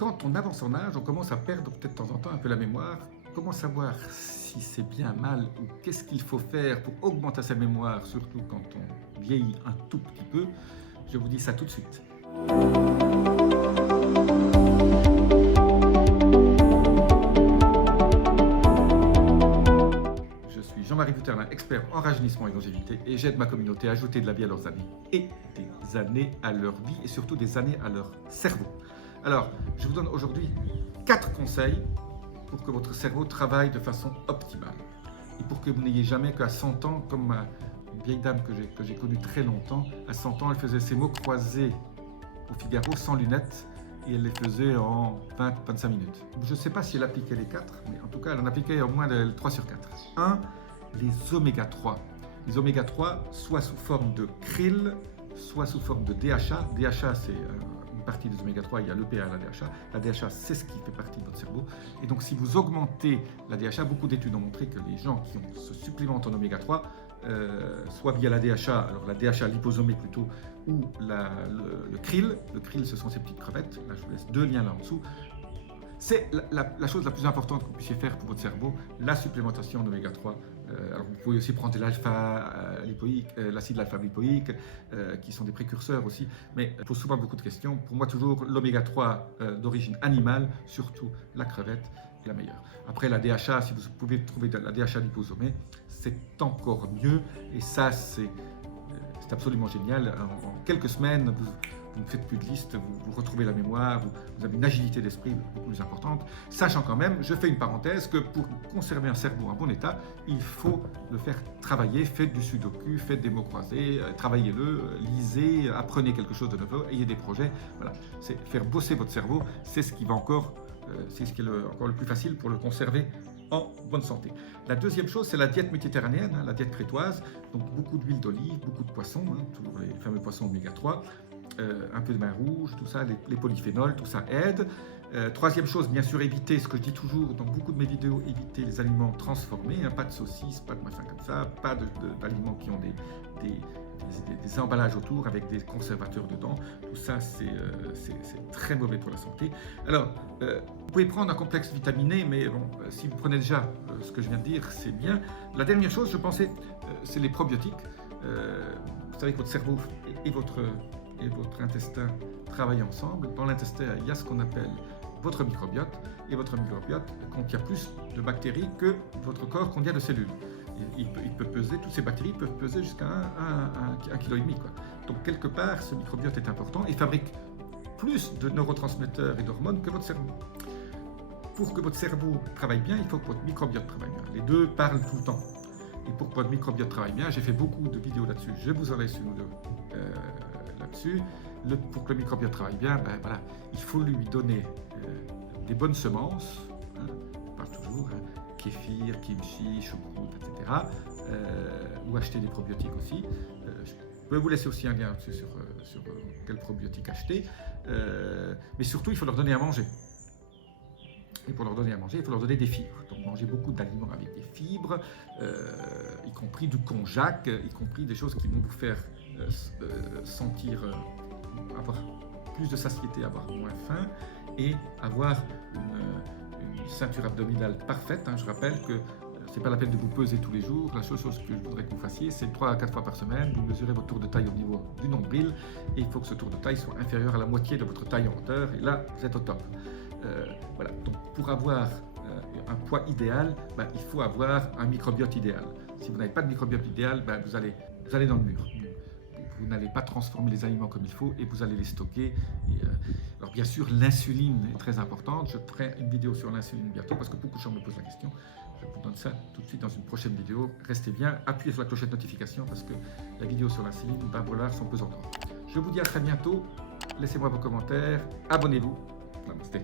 quand on avance en âge, on commence à perdre peut-être de temps en temps un peu la mémoire. Comment savoir si c'est bien, mal ou qu'est-ce qu'il faut faire pour augmenter sa mémoire, surtout quand on vieillit un tout petit peu? Je vous dis ça tout de suite. Je suis Jean-Marie Buterlin, expert en rajeunissement et longévité, et j'aide ma communauté à ajouter de la vie à leurs années et des années à leur vie et surtout des années à leur cerveau. Alors, je vous donne aujourd'hui 4 conseils pour que votre cerveau travaille de façon optimale et pour que vous n'ayez jamais qu'à 100 ans, comme une vieille dame que j'ai connue très longtemps. À 100 ans, elle faisait ses mots croisés au Figaro sans lunettes et elle les faisait en 20-25 minutes. Je ne sais pas si elle appliquait les 4, mais en tout cas, elle en appliquait au moins 3 sur 4. 1. Les oméga 3. Les oméga 3, soit sous forme de krill, soit sous forme de DHA. DHA, c'est une partie des oméga 3, il y a l'EPA et la DHA. La DHA, c'est ce qui fait partie de votre cerveau. Et donc, si vous augmentez la DHA, beaucoup d'études ont montré que les gens qui ont ce supplément en oméga 3, soit via la DHA, alors la DHA liposomée plutôt, ou le krill. Le krill, ce sont ces petites crevettes. Là, je vous laisse 2 liens là en dessous. C'est la chose la plus importante que vous puissiez faire pour votre cerveau, la supplémentation d'oméga 3. Alors vous pouvez aussi prendre de l'alpha-lipoïque, l'acide alpha-lipoïque, qui sont des précurseurs aussi, mais il pose souvent beaucoup de questions. Pour moi, toujours l'oméga 3 d'origine animale, surtout la crevette, est la meilleure. Après, la DHA, si vous pouvez trouver de la DHA liposomée, c'est encore mieux, et ça, c'est absolument génial. En quelques semaines, vous ne faites plus de liste, vous retrouvez la mémoire, vous avez une agilité d'esprit beaucoup plus importante. Sachant quand même, je fais une parenthèse, que pour conserver un cerveau en bon état, il faut le faire travailler. Faites du sudoku, faites des mots croisés, travaillez-le, lisez, apprenez quelque chose de nouveau, ayez des projets. Voilà, c'est faire bosser votre cerveau, c'est ce qui va encore, c'est ce qui est encore le plus facile pour le conserver en bonne santé. La deuxième chose, c'est la diète méditerranéenne, la diète crétoise, donc beaucoup d'huile d'olive, beaucoup de poissons, toujours les fameux poissons oméga 3, un peu de vin rouge, tout ça, les polyphénols, tout ça aide. Troisième chose, bien sûr, éviter, ce que je dis toujours dans beaucoup de mes vidéos, éviter les aliments transformés, pas de saucisses, pas de machin comme ça, pas d'aliments qui ont des emballages autour avec des conservateurs dedans. Tout ça, c'est très mauvais pour la santé. Alors, vous pouvez prendre un complexe vitaminé, mais bon, si vous prenez déjà ce que je viens de dire, c'est bien. La dernière chose, je pensais, c'est les probiotiques. Vous savez que votre cerveau et votre intestin travaillent ensemble. Dans l'intestin, il y a ce qu'on appelle votre microbiote, et votre microbiote contient plus de bactéries que votre corps contient de cellules. Il peut peser, toutes ces bactéries peuvent peser jusqu'à 1,5 kg. Donc quelque part, ce microbiote est important et fabrique plus de neurotransmetteurs et d'hormones que votre cerveau. Pour que votre cerveau travaille bien, il faut que votre microbiote travaille bien. Les deux parlent tout le temps. Et pour que votre microbiote travaille bien, j'ai fait beaucoup de vidéos là-dessus. Je vous en laisse une ou deux là-dessus. Pour que le microbiote travaille bien, voilà, il faut lui donner des bonnes semences, je parle toujours, kéfir, kimchi, choucroute, etc. Ou acheter des probiotiques aussi. Je peux vous laisser aussi un lien sur quel probiotique acheter. Mais surtout, il faut leur donner à manger. Et pour leur donner à manger, il faut leur donner des fibres. Donc manger beaucoup d'aliments avec des fibres, y compris du konjac, y compris des choses qui vont vous faire sentir, avoir plus de satiété, avoir moins faim et avoir une ceinture abdominale parfaite. Je rappelle que ce n'est pas la peine de vous peser tous les jours. La seule chose que je voudrais que vous fassiez, c'est 3 à 4 fois par semaine, vous mesurez votre tour de taille au niveau du nombril et il faut que ce tour de taille soit inférieur à la moitié de votre taille en hauteur et là, vous êtes au top. Voilà. Donc pour avoir un poids idéal, il faut avoir un microbiote idéal. Si vous n'avez pas de microbiote idéal, vous allez dans le mur. Vous n'allez pas transformer les aliments comme il faut et vous allez les stocker. Alors bien sûr, l'insuline est très importante. Je ferai une vidéo sur l'insuline bientôt parce que beaucoup de gens me posent la question. Je vous donne ça tout de suite dans une prochaine vidéo. Restez bien, appuyez sur la clochette de notification parce que la vidéo sur l'insuline va valoir son pesant d'or. Je vous dis à très bientôt. Laissez-moi vos commentaires. Abonnez-vous. Namasté.